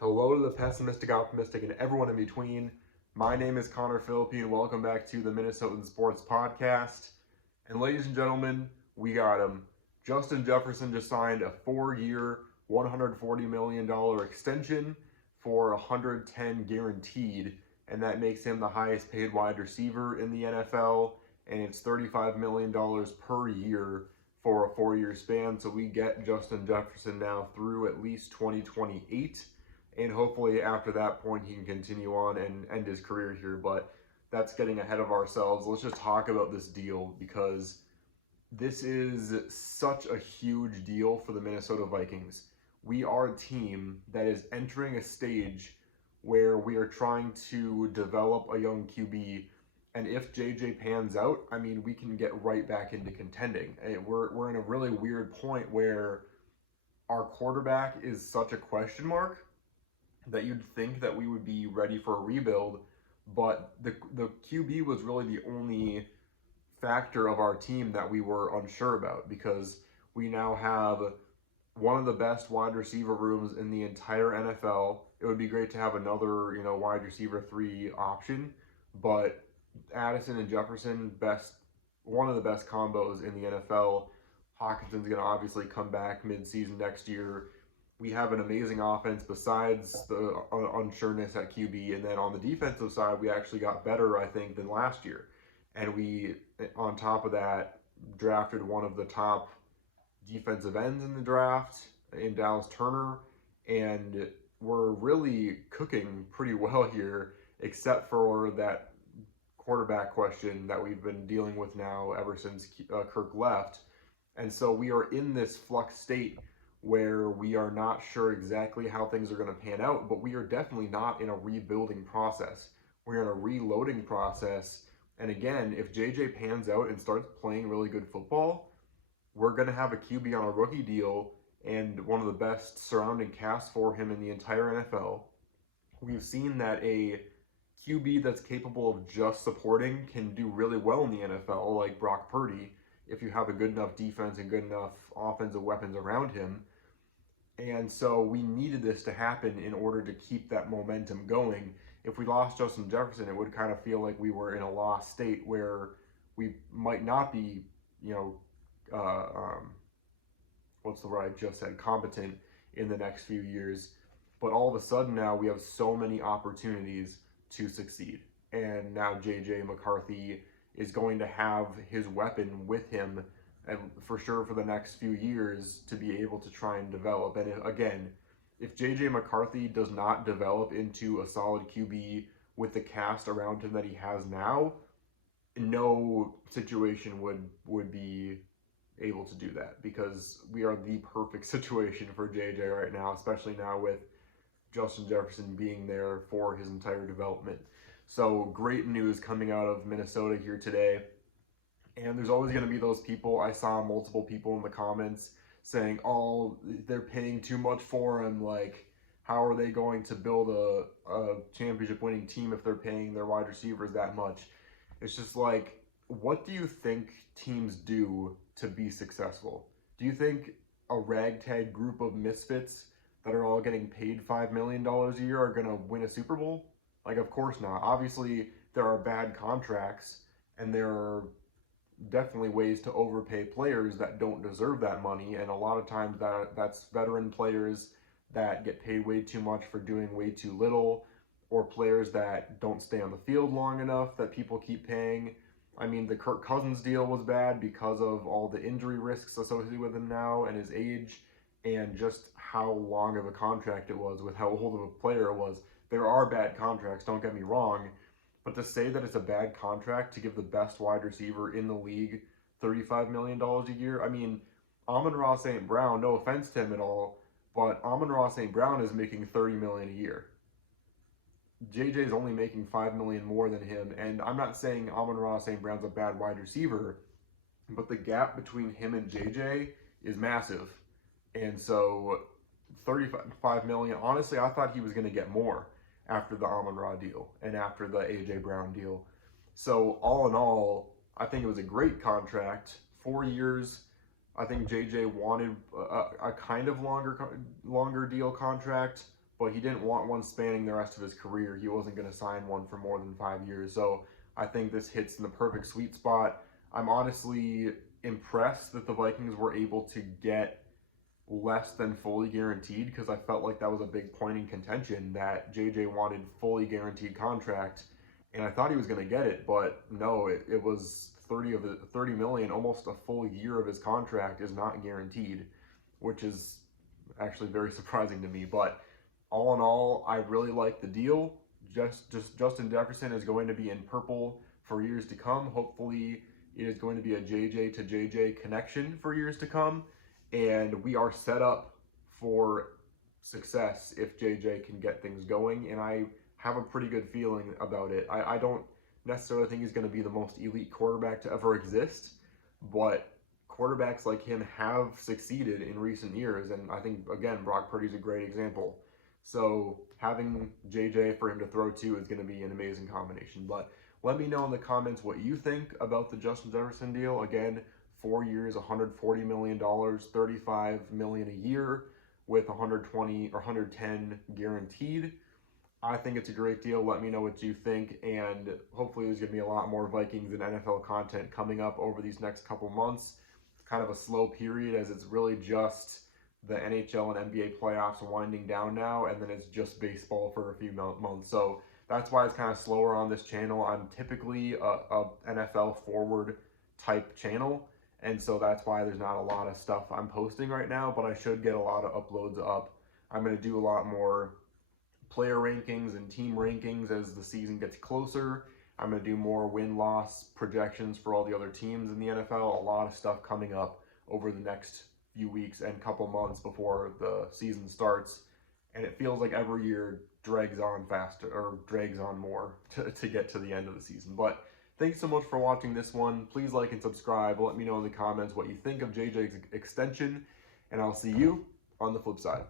Hello to the pessimistic, optimistic, and everyone in between. My name is Connor Philippi, and welcome back to the Minnesotan Sports Podcast. And ladies and gentlemen, we got him. Justin Jefferson just signed a 4-year, $140 million extension for 110 guaranteed, and that makes him the highest paid wide receiver in the NFL, and it's $35 million per year for a 4-year span. So we get Justin Jefferson now through at least 2028, and hopefully after that point he can continue on and end his career here. But that's getting ahead of ourselves. Let's just talk about this deal because this is such a huge deal for the Minnesota Vikings. We are a team that is entering a stage where we are trying to develop a young QB. And if JJ pans out, I mean, we can get right back into contending. We're in a really weird point where our quarterback is such a question mark that you'd think that we would be ready for a rebuild, but the QB was really the only factor of our team that we were unsure about, because we now have one of the best wide receiver rooms in the entire NFL. It would be great to have another, wide receiver 3 option, but Addison and Jefferson, one of the best combos in the NFL. Hawkinson's going to obviously come back mid-season next year. We have an amazing offense besides the unsureness at QB. And then on the defensive side, we actually got better, I think, than last year. And we, on top of that, drafted one of the top defensive ends in the draft in Dallas Turner. And we're really cooking pretty well here, except for that quarterback question that we've been dealing with now ever since Kirk left. And so we are in this flux state where we are not sure exactly how things are going to pan out, but we are definitely not in a rebuilding process. We're in a reloading process. And again, if JJ pans out and starts playing really good football, we're going to have a QB on a rookie deal and one of the best surrounding cast for him in the entire NFL. We've seen that a QB that's capable of just supporting can do really well in the NFL, like Brock Purdy, if you have a good enough defense and good enough offensive weapons around him. And so we needed this to happen in order to keep that momentum going. If we lost Justin Jefferson, it would kind of feel like we were in a lost state where we might not be, what's the word I just said, competent in the next few years. But all of a sudden now we have so many opportunities to succeed. And now JJ McCarthy is going to have his weapon with him, and for sure for the next few years, to be able to try and develop. And again, if JJ McCarthy does not develop into a solid QB with the cast around him that he has now, no situation would be able to do that, because we are the perfect situation for JJ right now, especially now with Justin Jefferson being there for his entire development. So great news coming out of Minnesota here today. And there's always going to be those people. I saw multiple people in the comments saying, oh, they're paying too much for him. Like, how are they going to build a championship winning team if they're paying their wide receivers that much? It's just like, what do you think teams do to be successful? Do you think a ragtag group of misfits that are all getting paid $5 million a year are going to win a Super Bowl? Like, of course not. Obviously, there are bad contracts, and there are definitely ways to overpay players that don't deserve that money. And a lot of times that's veteran players that get paid way too much for doing way too little, or players that don't stay on the field long enough that people keep paying. I mean, the Kirk Cousins deal was bad because of all the injury risks associated with him now and his age, and just how long of a contract it was with how old of a player it was. There are bad contracts, don't get me wrong, but to say that it's a bad contract to give the best wide receiver in the league $35 million a year, I mean, Amon-Ra St. Brown, no offense to him at all, but Amon-Ra St. Brown is making $30 million a year. JJ is only making $5 million more than him, and I'm not saying Amon-Ra St. Brown's a bad wide receiver, but the gap between him and JJ is massive. And so $35 million, honestly, I thought he was going to get more after the Amon-Ra deal and after the A.J. Brown deal. So all in all, I think it was a great contract. 4 years. I think JJ wanted a kind of longer deal contract, but he didn't want one spanning the rest of his career. He wasn't going to sign one for more than 5 years. So I think this hits in the perfect sweet spot. I'm honestly impressed that the Vikings were able to get less than fully guaranteed, because I felt like that was a big point in contention, that JJ wanted fully guaranteed contract, and I thought he was going to get it, but no, it was 30 million, almost a full year of his contract is not guaranteed, which is actually very surprising to me. But all in all, I really like the deal. Just Justin Jefferson is going to be in purple for years to come. Hopefully, it is going to be a JJ to JJ connection for years to come, and we are set up for success if JJ can get things going, and I have a pretty good feeling about it. I don't necessarily think he's going to be the most elite quarterback to ever exist, but quarterbacks like him have succeeded in recent years, and I think, again, Brock Purdy's a great example. So having JJ for him to throw to is going to be an amazing combination. But let me know in the comments what you think about the Justin Jefferson deal. Again, 4 years, $140 million, $35 million a year with 120 or 110 guaranteed. I think it's a great deal. Let me know what you think, and hopefully there's going to be a lot more Vikings and NFL content coming up over these next couple months. It's kind of a slow period, as it's really just the NHL and NBA playoffs winding down now, and then it's just baseball for a few months. So that's why it's kind of slower on this channel. I'm typically a NFL forward type channel, and so that's why there's not a lot of stuff I'm posting right now, but I should get a lot of uploads up. I'm going to do a lot more player rankings and team rankings as the season gets closer. I'm going to do more win-loss projections for all the other teams in the NFL. A lot of stuff coming up over the next few weeks and couple months before the season starts. And it feels like every year drags on faster, or drags on more to get to the end of the season. But thanks so much for watching this one. Please like and subscribe. Let me know in the comments what you think of JJ's extension, and I'll see you on the flip side.